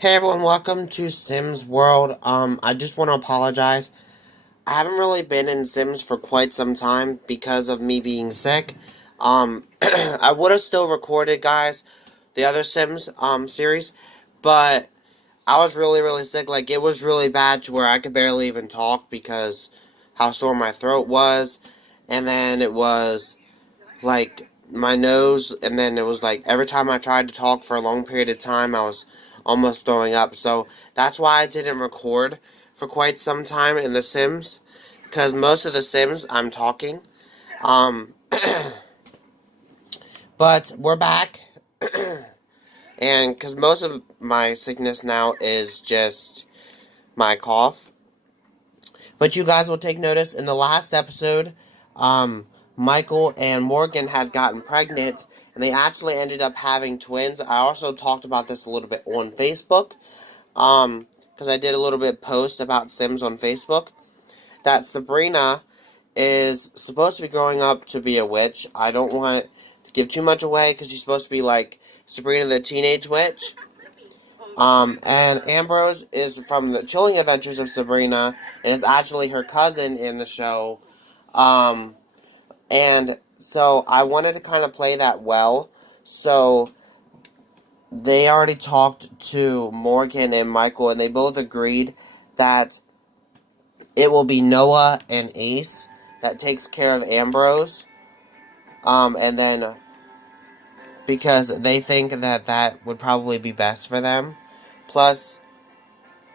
Hey everyone, welcome to Sims World. I just want to apologize. I haven't really been in Sims for quite some time because of me being sick. I would have still recorded, guys, the other Sims, series, but I was really sick. Like, it was really bad to where I could barely even talk because how sore my throat was, and then it was, like, my nose, and then it was like every time I tried to talk for a long period of time, I was almost throwing up. So that's why I didn't record for quite some time in The Sims, because most of The Sims I'm talking. Um, but we're back, and because most of my sickness now is just my cough. But you guys will take notice in the last episode, um, Michael and Morgan had gotten pregnant, and they actually ended up having twins. I also talked about this a little bit on Facebook, because I did a little bit post about Sims on Facebook, that Sabrina is supposed to be growing up to be a witch. I don't want to give too much away, because she's supposed to be like Sabrina the Teenage Witch. And Ambrose is from the Chilling Adventures of Sabrina, and is actually her cousin in the show. Um, and so I wanted to kind of play that well. So they already talked to Morgan and Michael, and they both agreed that it will be Noah and Ace that takes care of Ambrose. And then because they think that that would probably be best for them. Plus,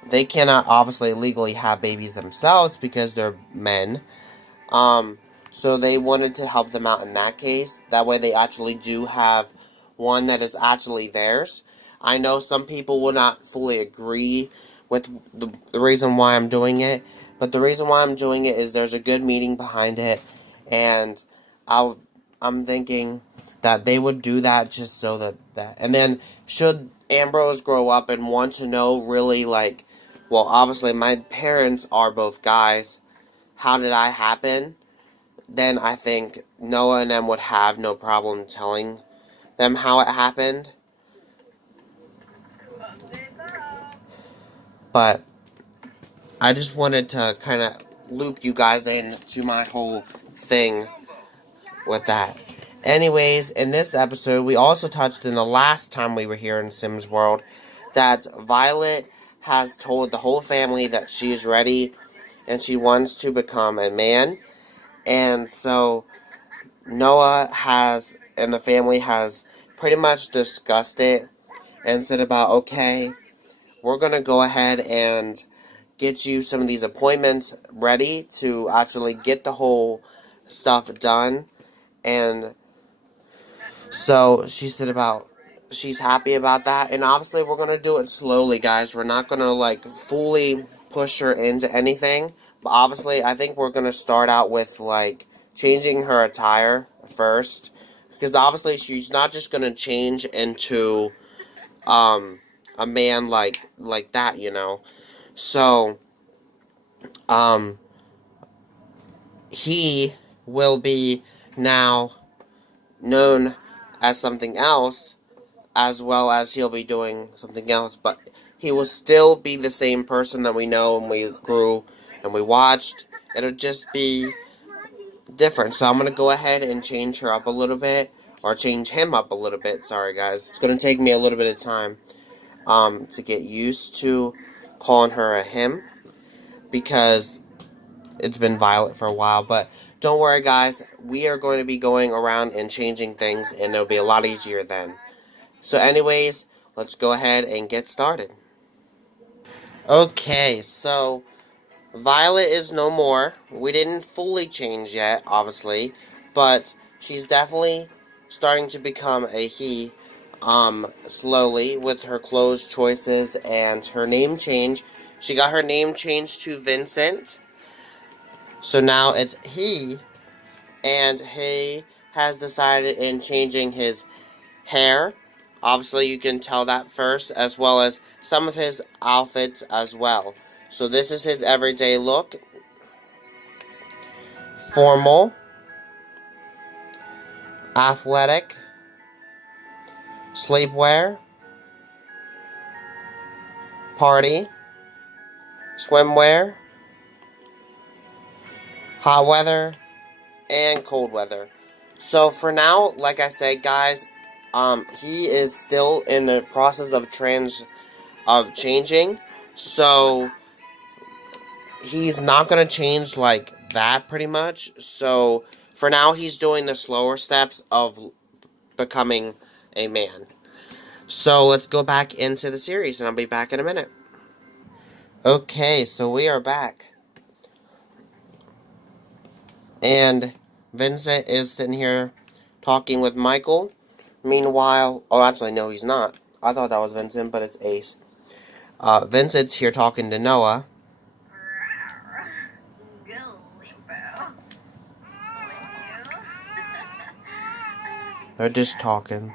they cannot obviously legally have babies themselves because they're men. Um, so they wanted to help them out in that case. That way they actually do have one that is actually theirs. I know some people will not fully agree with the reason why I'm doing it, but the reason why I'm doing it is there's a good meaning behind it, and I'll, I'm thinking that they would do that just so that. And then should Ambrose grow up and want to know really like, well, obviously my parents are both guys. How did I happen? Then I think Noah and them would have no problem telling them how it happened. But I just wanted to kind of loop you guys into my whole thing with that. Anyways, in this episode, we also touched in the last time we were here in Sims World that Violet has told the whole family that she is ready and she wants to become a man. And so Noah has, and the family has pretty much discussed it and said about, okay, we're going to go ahead and get you some of these appointments ready to actually get the whole stuff done. And so she said about, she's happy about that. And obviously we're going to do it slowly, guys. We're not going to like fully push her into anything. But obviously I think we're going to start out with like changing her attire first. Because obviously she's not just going to change into um, a man like that, you know. So um, he will be now known as something else, as well as he'll be doing something else, but he will still be the same person that we know and we grew and we watched. It'll just be different. So I'm going to go ahead and change her up a little bit, or change him up a little bit. Sorry, guys. It's going to take me a little bit of time to get used to calling her a him, because it's been Violet for a while. But don't worry, guys. We are going to be going around and changing things, and it'll be a lot easier then. So anyways, let's go ahead and get started. Okay, so Violet is no more. We didn't fully change yet, obviously, but she's definitely starting to become a he, slowly with her clothes choices and her name change. She got her name changed to Vincent, so now it's he, and he has decided in changing his hair. Obviously, you can tell that first, as well as some of his outfits as well. So this is his everyday look. Formal, athletic, sleepwear, party, swimwear, hot weather, and cold weather. So for now, like I said, guys, he is still in the process of changing. So he's not gonna change like that pretty much. So for now, he's doing the slower steps of becoming a man. So let's go back into the series, and I'll be back in a minute. Okay, so we are back. And Vincent is sitting here talking with Michael. Meanwhile, oh, actually, no, he's not. I thought that was Vincent, but it's Ace. Vincent's here talking to Noah. They're just talking.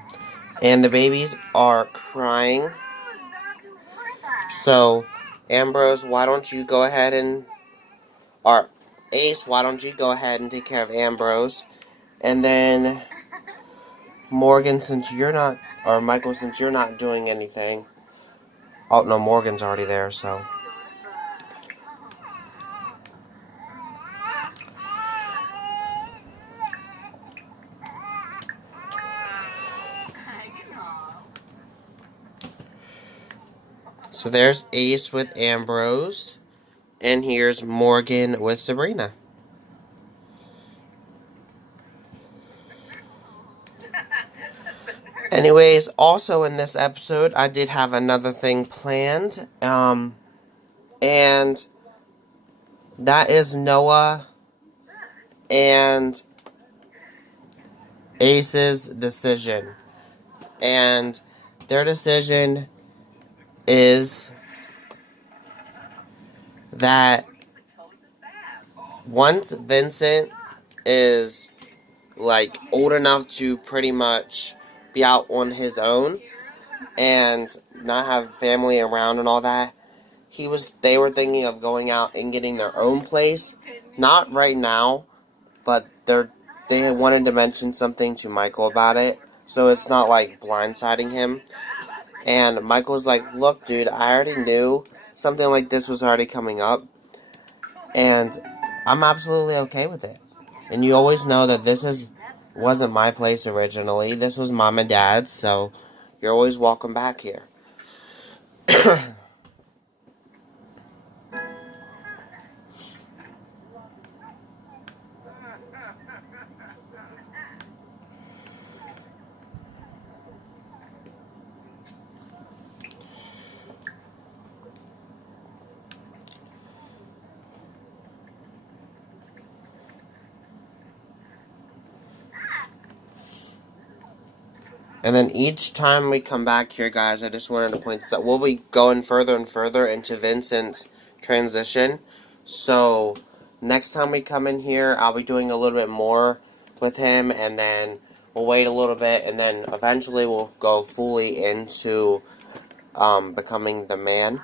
And the babies are crying. So, Ambrose, why don't you go ahead and... Or, Ace, why don't you go ahead and take care of Ambrose? And then, Morgan, since you're not... Or, Michael, since you're not doing anything... Oh, no, Morgan's already there, so... So there's Ace with Ambrose. And here's Morgan with Sabrina. Anyways, also in this episode, I did have another thing planned. And that is Noah and Ace's decision. And their decision is that once Vincent is like old enough to pretty much be out on his own and not have family around and all that, they were thinking of going out and getting their own place. Not right now, but they wanted to mention something to Michael about it, so it's not like blindsiding him. And Michael's like, look, dude, I already knew something like this was already coming up, and I'm absolutely okay with it. And you always know that wasn't my place originally. This was Mom and Dad's, so you're always welcome back here. And then each time we come back here, guys, I just wanted to point this out. We'll be going further and further into Vincent's transition. So, next time we come in here, I'll be doing a little bit more with him, and then we'll wait a little bit, and then eventually we'll go fully into becoming the man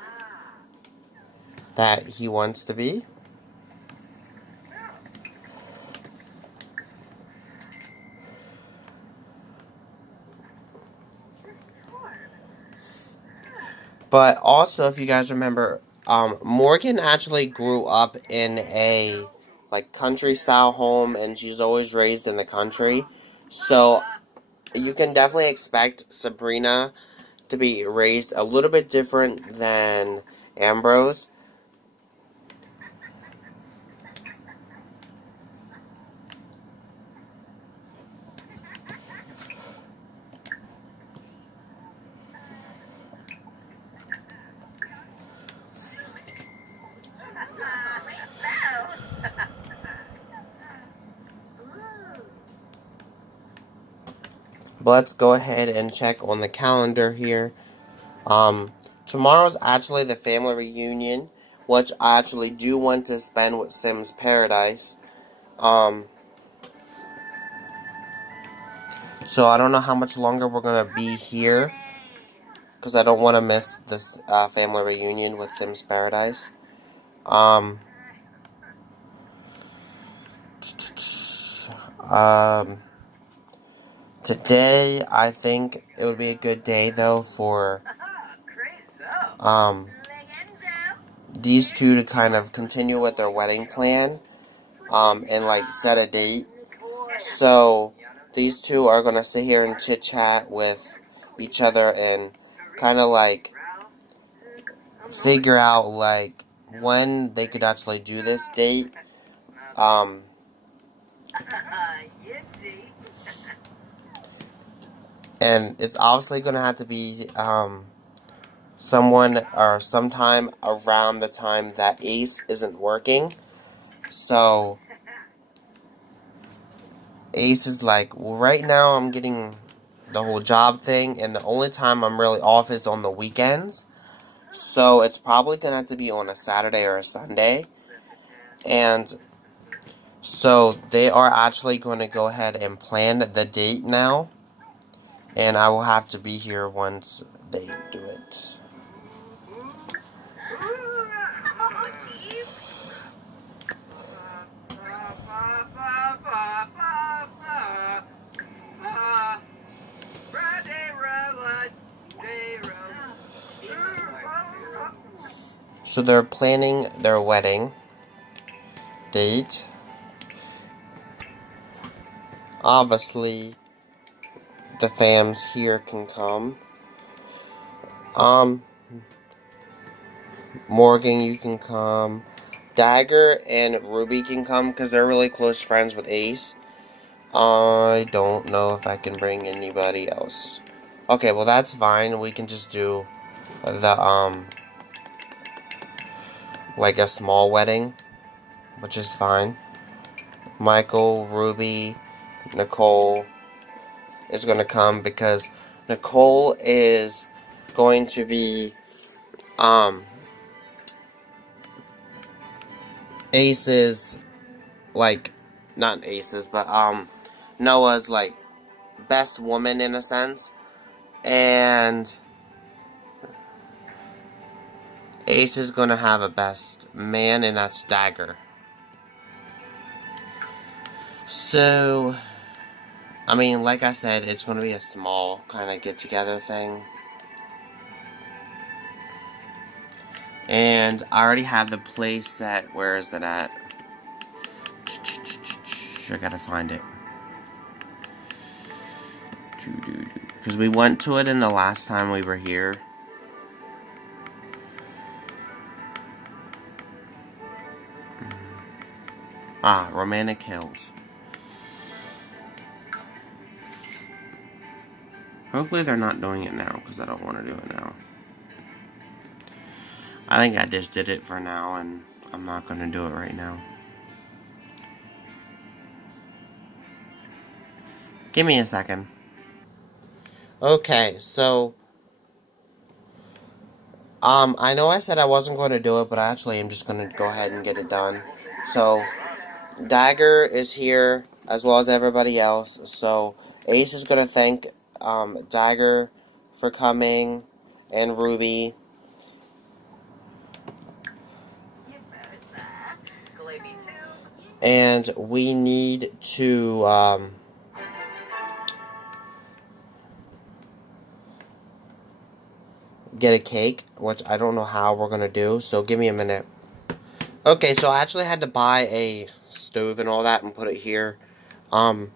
that he wants to be. But also, if you guys remember, Morgan actually grew up in a like country-style home, and she's always raised in the country. So you can definitely expect Sabrina to be raised a little bit different than Ambrose. But let's go ahead and check on the calendar here. Tomorrow's actually the family reunion, which I actually do want to spend with Sim's Paradise. So I don't know how much longer we're going to be here, because I don't want to miss this family reunion with Sim's Paradise. Today, I think it would be a good day, though, for these two to kind of continue with their wedding plan, and like set a date. So these two are gonna sit here and chit chat with each other and kind of like figure out like when they could actually do this date. And it's obviously gonna have to be someone or sometime around the time that Ace isn't working. So Ace is like, well, right now I'm getting the whole job thing, and the only time I'm really off is on the weekends. So it's probably gonna have to be on a Saturday or a Sunday. And so they are actually going to go ahead and plan the date now. And I will have to be here once they do it. So they're planning their wedding date. Obviously, the fams here can come. Morgan, you can come. Dagger and Ruby can come because they're really close friends with Ace. I don't know if I can bring anybody else. Okay, well that's fine. We can just do the like a small wedding, which is fine. Michael, Ruby, Nicole is going to come because Nicole is going to be Ace's, like, not Ace's, but Noah's like best woman in a sense, and Ace is going to have a best man, and that's Dagger. So, I mean, like I said, it's going to be a small kind of get-together thing. And I already have the place set. Where is it at? I gotta find it. Because we went to it in the last time we were here. Ah, Romantic Hills. Hopefully they're not doing it now, because I don't want to do it now. I think I just did it for now, and I'm not going to do it right now. Give me a second. Okay, so I know I said I wasn't going to do it, but actually I'm just going to go ahead and get it done. So, Dagger is here, as well as everybody else, so Ace is going to thank Dagger for coming, and Ruby. And we need to get a cake, which I don't know how we're going to do, so give me a minute. Okay, so I actually had to buy a stove and all that and put it here. I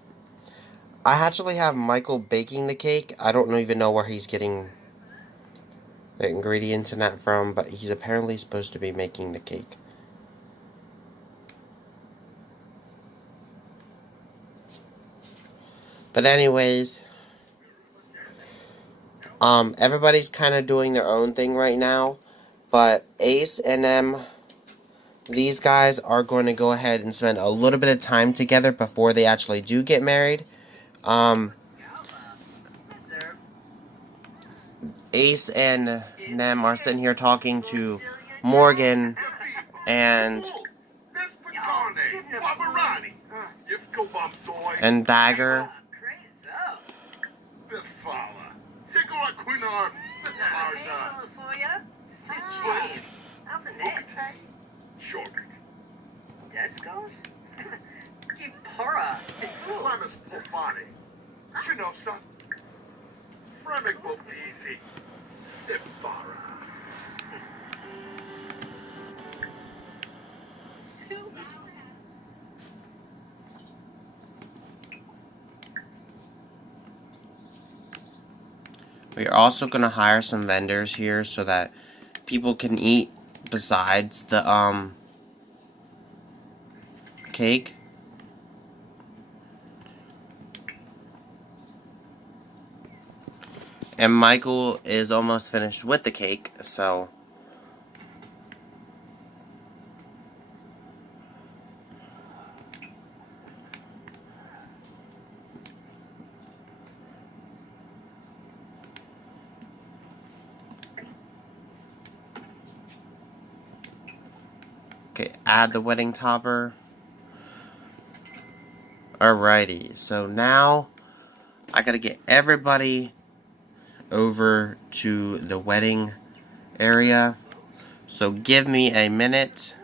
actually have Michael baking the cake. I don't even know where he's getting the ingredients and that from, but he's apparently supposed to be making the cake. But anyways, everybody's kind of doing their own thing right now, but Ace and them, these guys are going to go ahead and spend a little bit of time together before they actually do get married. Ace and them are sitting here talking to Morgan and Dagger. We're also going to hire some vendors here so that people can eat besides the cake. And Michael is almost finished with the cake, so okay, add the wedding topper. Alrighty, so now I gotta get everybody over to the wedding area. So give me a minute.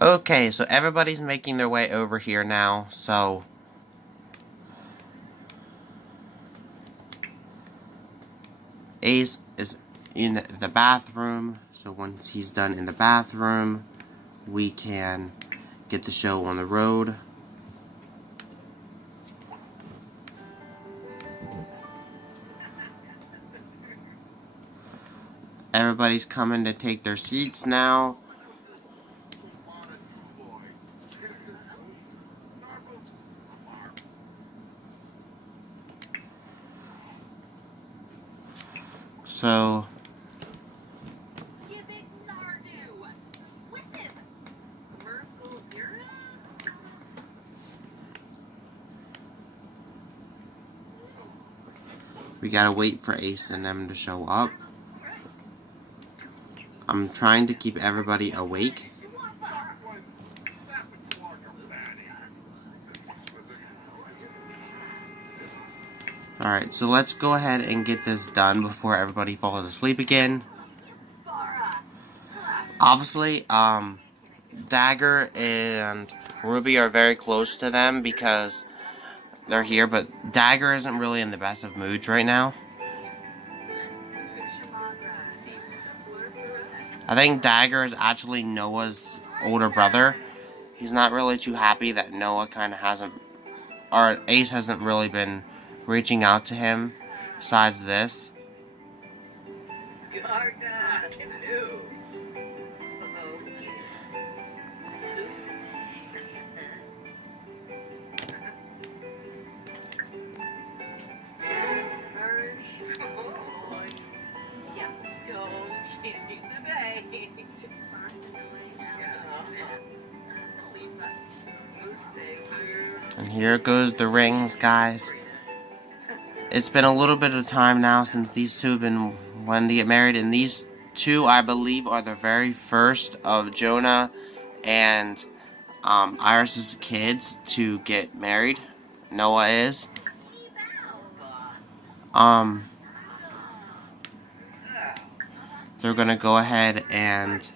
Okay, so everybody's making their way over here now, so Ace is in the bathroom, so once he's done in the bathroom, we can get the show on the road. Everybody's coming to take their seats now. So we gotta wait for Ace and them to show up. I'm trying to keep everybody awake. Alright, so let's go ahead and get this done before everybody falls asleep again. Obviously, Dagger and Ruby are very close to them because they're here, but Dagger isn't really in the best of moods right now. I think Dagger is actually Noah's older brother. He's not really too happy that Noah kind of hasn't, or Ace hasn't really been reaching out to him besides this. And here goes the rings, guys. It's been a little bit of time now since these two have been wanting to get married, and these two, I believe, are the very first of Jonah and Iris' kids to get married. Noah is. They're gonna go ahead and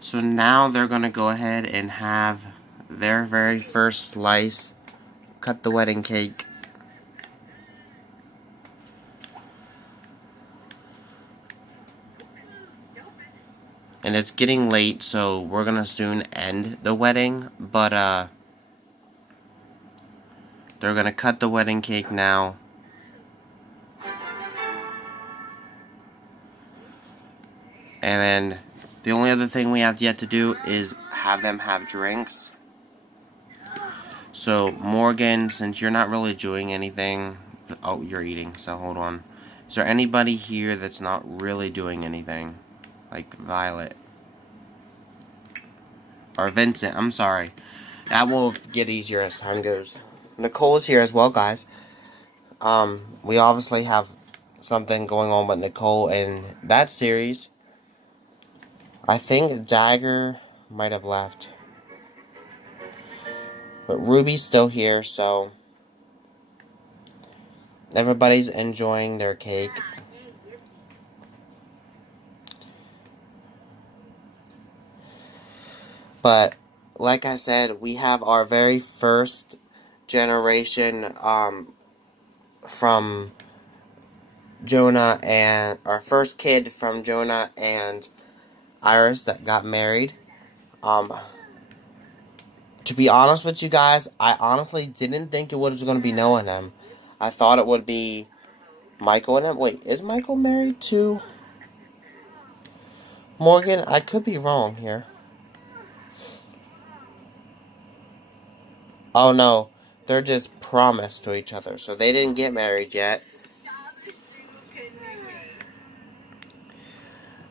so now they're gonna go ahead and have their very first slice, cut the wedding cake. And it's getting late, so we're gonna soon end the wedding, but they're gonna cut the wedding cake now. And then the only other thing we have yet to do is have them have drinks. So Morgan, since you're not really doing anything, oh, you're eating, so hold on. Is there anybody here that's not really doing anything? Like Violet. Or Vincent, I'm sorry. That will get easier as time goes. Nicole is here as well, guys. We obviously have something going on with Nicole in that series. I think Dagger might have left. But Ruby's still here, so everybody's enjoying their cake. But, like I said, we have our very first generation from Jonah and our first kid from Jonah and Iris that got married. To be honest with you guys, I honestly didn't think it was going to be Noah and him. I thought it would be Michael and him. Wait, is Michael married to Morgan? I could be wrong here. Oh no, they're just promised to each other, so they didn't get married yet.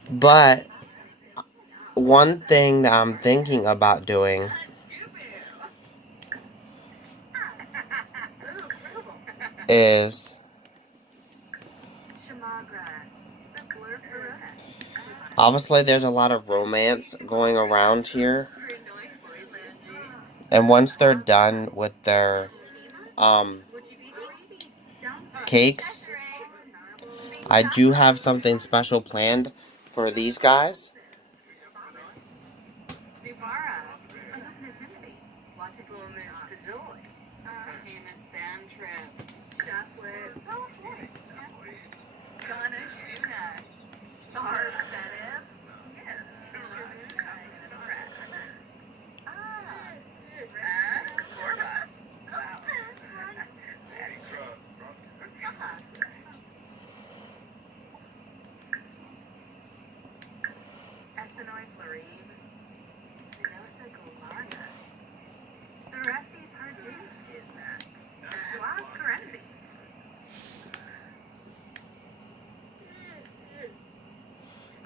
But one thing that I'm thinking about doing is obviously there's a lot of romance going around here. And once they're done with their cakes, I do have something special planned for these guys.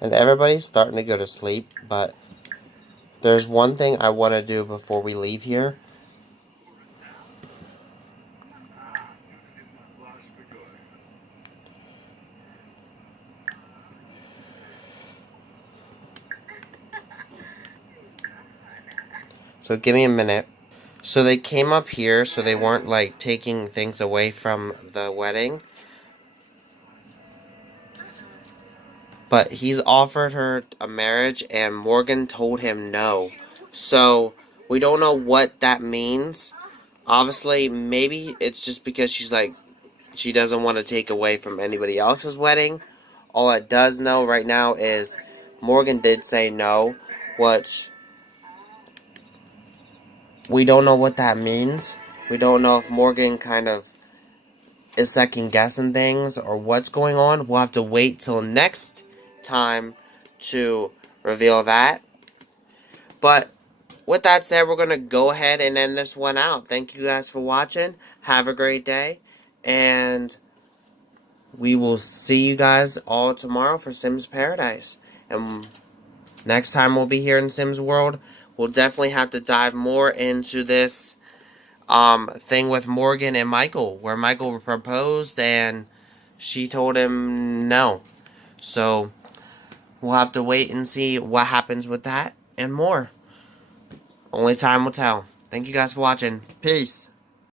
And everybody's starting to go to sleep, but there's one thing I want to do before we leave here. So give me a minute. So they came up here so they weren't like taking things away from the wedding. But he's offered her a marriage and Morgan told him no. So we don't know what that means. Obviously, maybe it's just because she's like, she doesn't want to take away from anybody else's wedding. All it does know right now is Morgan did say no, which we don't know what that means. We don't know if Morgan kind of is second guessing things or what's going on. We'll have to wait till next time to reveal that. But with that said, we're going to go ahead and end this one out. Thank you guys for watching. Have a great day. And we will see you guys all tomorrow for Sims Paradise. And next time we'll be here in Sims World, we'll definitely have to dive more into this thing with Morgan and Michael, where Michael proposed and she told him no. So we'll have to wait and see what happens with that and more. Only time will tell. Thank you guys for watching. Peace.